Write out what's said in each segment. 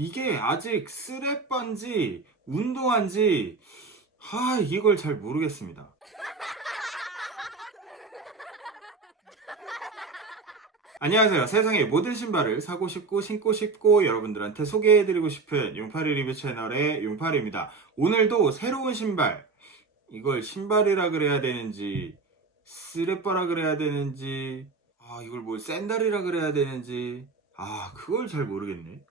이게 아직 스랩반지, 운동한지, 아, 이걸 잘 모르겠습니다. 안녕하세요. 세상의 모든 신발을 사고 싶고 신고 싶고 여러분들한테 소개해드리고 싶은 용파리 리뷰 채널의 용파리입니다. 오늘도 새로운 신발, 이걸 신발이라 그래야 되는지, 스레빠라 그래야 되는지, 아, 이걸 뭐 샌달이라 그래야 되는지, 아, 그걸 잘 모르겠네.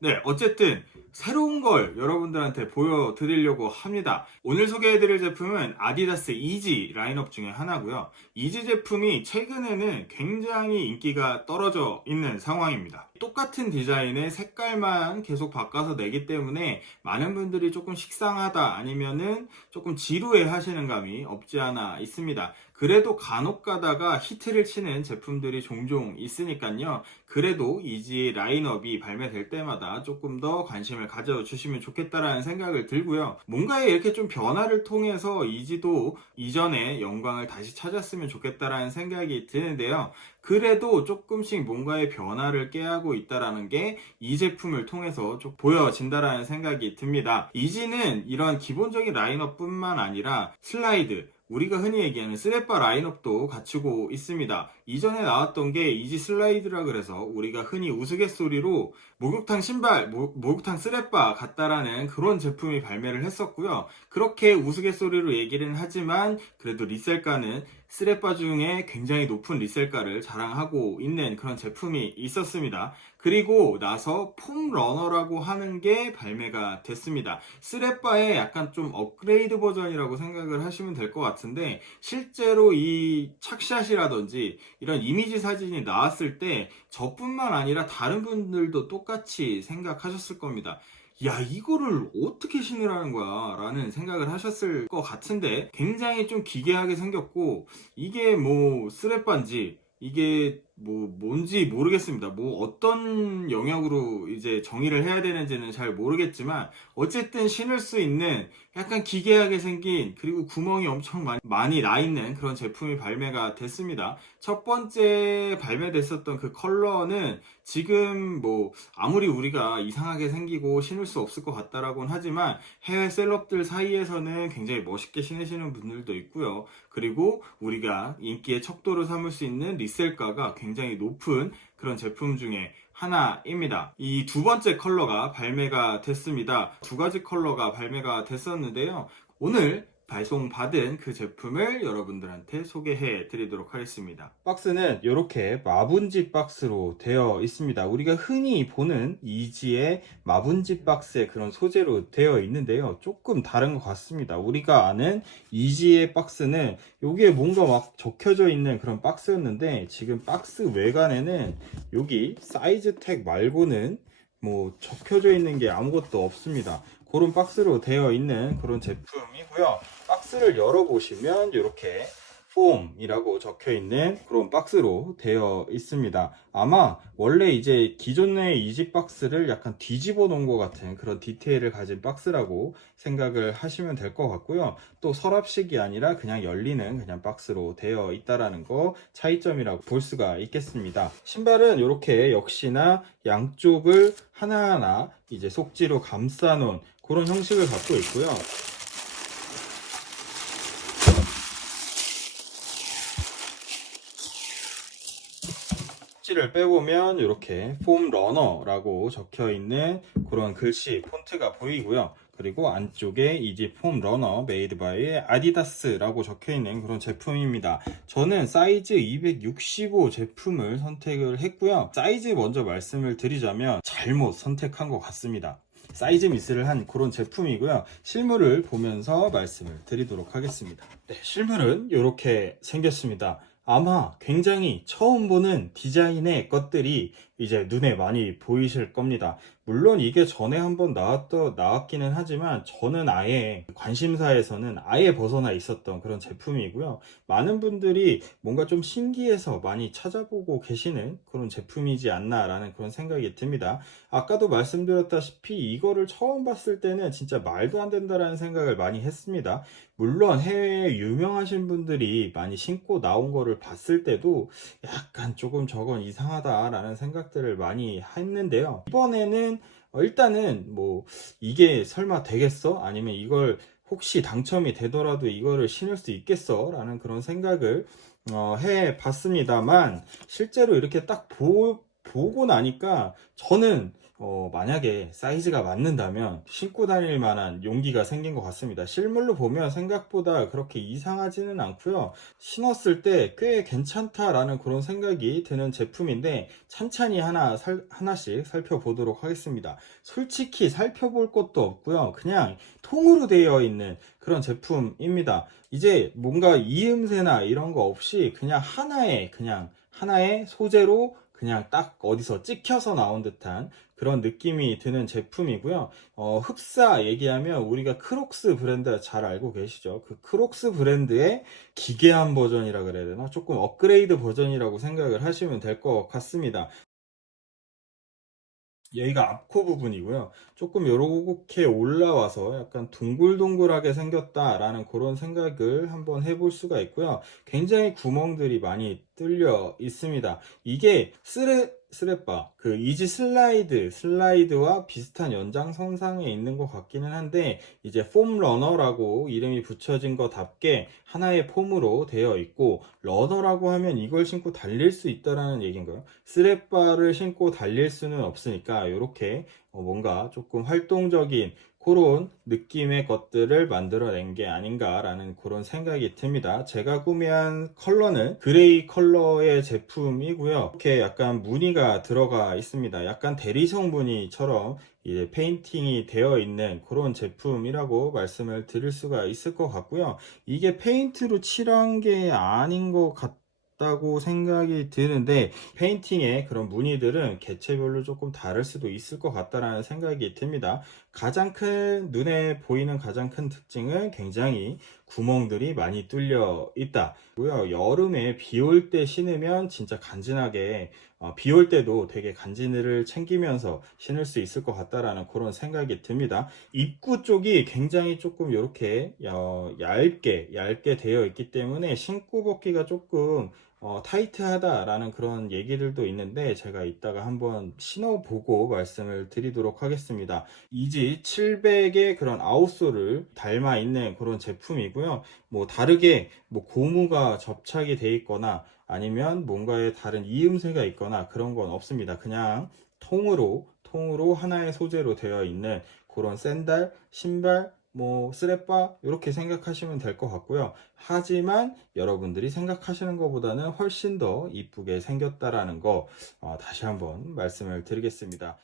네, 어쨌든 새로운 걸 여러분들한테 보여드리려고 합니다. 오늘 소개해드릴 제품은 아디다스 이지 라인업 중에 하나고요. 이지 제품이 최근에는 굉장히 인기가 떨어져 있는 상황입니다. 똑같은 디자인의 색깔만 계속 바꿔서 내기 때문에 많은 분들이 조금 식상하다 아니면은 조금 지루해 하시는 감이 없지 않아 있습니다. 그래도 간혹 가다가 히트를 치는 제품들이 종종 있으니까요. 그래도 이지 라인업이 발매될 때마다 조금 더 관심을 가져주시면 좋겠다라는 생각을 들고요. 뭔가에 이렇게 좀 변화를 통해서 이지도 이전의 영광을 다시 찾았으면 좋겠다라는 생각이 드는데요. 그래도 조금씩 뭔가의 변화를 깨하고 있다라는 게 이 제품을 통해서 좀 보여진다라는 생각이 듭니다. 이지는 이런 기본적인 라인업뿐만 아니라 슬라이드, 우리가 흔히 얘기하는 스레빠 라인업도 갖추고 있습니다. 이전에 나왔던 게 이지 슬라이드라 그래서 우리가 흔히 우스갯소리로 목욕탕 신발, 모, 목욕탕 스레빠 같다라는 그런 제품이 발매를 했었고요. 그렇게 우스갯소리로 얘기는 하지만 그래도 리셀가는 스레빠 중에 굉장히 높은 리셀가를 자랑하고 있는 그런 제품이 있었습니다. 그리고 나서 폼 러너라고 하는 게 발매가 됐습니다. 스레빠의 약간 좀 업그레이드 버전이라고 생각을 하시면 될 것 같은데 실제로 이 착샷이라든지 이런 이미지 사진이 나왔을 때 저뿐만 아니라 다른 분들도 똑같이 생각하셨을 겁니다. 야, 이거를 어떻게 신으라는 거야? 라는 생각을 하셨을 것 같은데, 굉장히 좀 기괴하게 생겼고, 이게 뭐, 스랩반지, 이게 뭐, 뭔지 모르겠습니다. 뭐, 어떤 영역으로 이제 정의를 해야 되는지는 잘 모르겠지만, 어쨌든 신을 수 있는 약간 기괴하게 생긴, 그리고 구멍이 엄청 많이, 많이 나 있는 그런 제품이 발매가 됐습니다. 첫 번째 발매됐었던 그 컬러는 지금 뭐, 아무리 우리가 이상하게 생기고 신을 수 없을 것 같다라고는 하지만, 해외 셀럽들 사이에서는 굉장히 멋있게 신으시는 분들도 있고요. 그리고 우리가 인기의 척도를 삼을 수 있는 리셀가가 굉장히 높은 그런 제품 중에 하나입니다. 이 두 번째 컬러가 발매가 됐습니다. 두 가지 컬러가 발매가 됐었는데요. 오늘 발송받은 그 제품을 여러분들한테 소개해 드리도록 하겠습니다. 박스는 이렇게 마분지 박스로 되어 있습니다. 우리가 흔히 보는 이지의 마분지 박스의 그런 소재로 되어 있는데요. 조금 다른 것 같습니다. 우리가 아는 이지의 박스는 여기에 뭔가 막 적혀져 있는 그런 박스였는데 지금 박스 외관에는 여기 사이즈 택 말고는 뭐 적혀져 있는 게 아무것도 없습니다. 그런 박스로 되어 있는 그런 제품이고요. 박스를 열어보시면 이렇게 폼이라고 적혀 있는 그런 박스로 되어 있습니다. 아마 원래 이제 기존의 이지 박스를 약간 뒤집어 놓은 것 같은 그런 디테일을 가진 박스라고 생각을 하시면 될 것 같고요. 또 서랍식이 아니라 그냥 열리는 그냥 박스로 되어 있다라는 거 차이점이라고 볼 수가 있겠습니다. 신발은 이렇게 역시나 양쪽을 하나하나 이제 속지로 감싸 놓은 그런 형식을 갖고 있고요. 쪽지를 빼보면 이렇게 폼 러너라고 적혀 있는 그런 글씨 폰트가 보이고요. 그리고 안쪽에 이지 폼 러너 메이드 바이 아디다스라고 적혀 있는 그런 제품입니다. 저는 사이즈 265 제품을 선택을 했고요. 사이즈 먼저 말씀을 드리자면 잘못 선택한 것 같습니다. 사이즈 미스를 한 그런 제품이고요. 실물을 보면서 말씀을 드리도록 하겠습니다. 네, 실물은 이렇게 생겼습니다. 아마 굉장히 처음 보는 디자인의 것들이 이제 눈에 많이 보이실 겁니다. 물론 이게 전에 한번 나왔더, 나왔기는 하지만 저는 아예 관심사에서는 아예 벗어나 있었던 그런 제품이고요. 많은 분들이 뭔가 좀 신기해서 많이 찾아보고 계시는 그런 제품이지 않나라는 그런 생각이 듭니다. 아까도 말씀드렸다시피 이거를 처음 봤을 때는 진짜 말도 안 된다라는 생각을 많이 했습니다. 물론 해외에 유명하신 분들이 많이 신고 나온 거를 봤을 때도 약간 조금 저건 이상하다라는 생각 생각들을 많이 했는데요. 이번에는 어, 일단은 뭐 이게 설마 되겠어? 아니면 이걸 혹시 당첨이 되더라도 이거를 신을 수 있겠어? 라는 그런 생각을 어, 해 봤습니다만 실제로 이렇게 딱 보, 보고 나니까 저는 어, 만약에 사이즈가 맞는다면 신고 다닐 만한 용기가 생긴 것 같습니다. 실물로 보면 생각보다 그렇게 이상하지는 않고요. 신었을 때 꽤 괜찮다라는 그런 생각이 드는 제품인데 찬찬히 하나 살- 하나씩 살펴보도록 하겠습니다. 솔직히 살펴볼 것도 없고요. 그냥 통으로 되어 있는 그런 제품입니다. 이제 뭔가 이음새나 이런 거 없이 그냥 하나의 그냥 하나의 소재로 그냥 딱 어디서 찍혀서 나온 듯한 그런 느낌이 드는 제품이고요. 어, 흡사 얘기하면 우리가 크록스 브랜드 잘 알고 계시죠? 그 크록스 브랜드의 기괴한 버전이라 그래야 되나? 조금 업그레이드 버전이라고 생각을 하시면 될 것 같습니다. 여기가 앞코 부분이고요. 조금 요렇게 올라와서 약간 둥글둥글하게 생겼다라는 그런 생각을 한번 해볼 수가 있고요. 굉장히 구멍들이 많이 뚫려 있습니다. 이게 스레, 스레바, 그 이지 슬라이드, 슬라이드와 비슷한 연장선상에 있는 것 같기는 한데, 이제 폼 러너라고 이름이 붙여진 것답게 하나의 폼으로 되어 있고, 러너라고 하면 이걸 신고 달릴 수 있다라는 얘기인가요? 스레바를 신고 달릴 수는 없으니까, 이렇게 뭔가 조금 활동적인 그런 느낌의 것들을 만들어낸 게 아닌가라는 그런 생각이 듭니다. 제가 구매한 컬러는 그레이 컬러의 제품이고요. 이렇게 약간 무늬가 들어가 있습니다. 약간 대리석 무늬처럼 이제 페인팅이 되어 있는 그런 제품이라고 말씀을 드릴 수가 있을 것 같고요. 이게 페인트로 칠한 게 아닌 것 같 다고 생각이 드는데 페인팅의 그런 무늬들은 개체별로 조금 다를 수도 있을 것 같다라는 생각이 듭니다. 가장 큰 눈에 보이는 가장 큰 특징은 굉장히 구멍들이 많이 뚫려 있다. 여름에 비 올 때 신으면 진짜 간지나게 어, 비올 때도 되게 간지를 챙기면서 신을 수 있을 것 같다라는 그런 생각이 듭니다. 입구 쪽이 굉장히 조금 이렇게 어, 얇게 얇게 되어 있기 때문에 신고 벗기가 조금 어, 타이트하다라는 그런 얘기들도 있는데 제가 이따가 한번 신어보고 말씀을 드리도록 하겠습니다. 이지 700의 그런 아웃솔을 닮아 있는 그런 제품이고요. 뭐 다르게 뭐 고무가 접착이 돼 있거나 아니면 뭔가의 다른 이음새가 있거나 그런 건 없습니다. 그냥 통으로 통으로 하나의 소재로 되어 있는 그런 샌들, 신발, 뭐 스레빠 이렇게 생각하시면 될 것 같고요. 하지만 여러분들이 생각하시는 것보다는 훨씬 더 이쁘게 생겼다라는 거 어, 다시 한번 말씀을 드리겠습니다.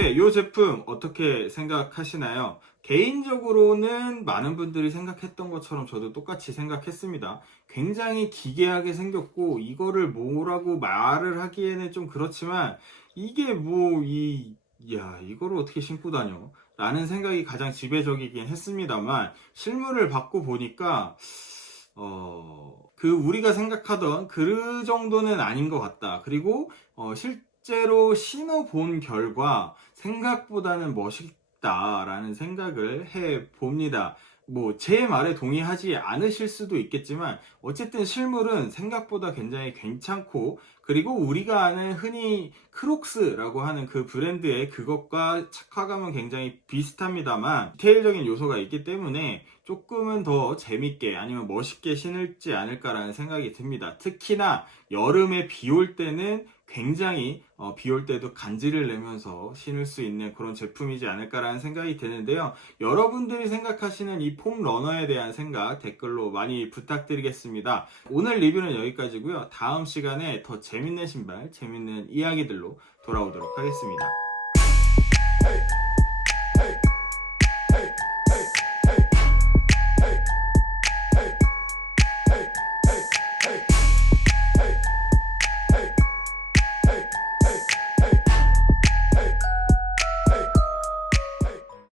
네, 이 제품 어떻게 생각하시나요? 개인적으로는 많은 분들이 생각했던 것처럼 저도 똑같이 생각했습니다. 굉장히 기괴하게 생겼고, 이거를 뭐라고 말을 하기에는 좀 그렇지만, 이게 뭐, 이, 야, 이거를 어떻게 신고 다녀? 라는 생각이 가장 지배적이긴 했습니다만, 실물을 받고 보니까, 어, 그 우리가 생각하던 그 정도는 아닌 것 같다. 그리고, 어, 실 제로 신어본 결과 생각보다는 멋있다라는 생각을 해 봅니다. 뭐 제 말에 동의하지 않으실 수도 있겠지만 어쨌든 실물은 생각보다 굉장히 괜찮고 그리고 우리가 아는 흔히 크록스라고 하는 그 브랜드의 그것과 착화감은 굉장히 비슷합니다만 디테일적인 요소가 있기 때문에 조금은 더 재밌게 아니면 멋있게 신을지 않을까라는 생각이 듭니다. 특히나 여름에 비 올 때는 굉장히 어, 비올 때도 간지를 내면서 신을 수 있는 그런 제품이지 않을까라는 생각이 드는데요. 여러분들이 생각하시는 이 폼 러너에 대한 생각 댓글로 많이 부탁드리겠습니다. 오늘 리뷰는 여기까지고요. 다음 시간에 더 재밌는 신발, 재밌는 이야기들로 돌아오도록 하겠습니다. Hey, hey.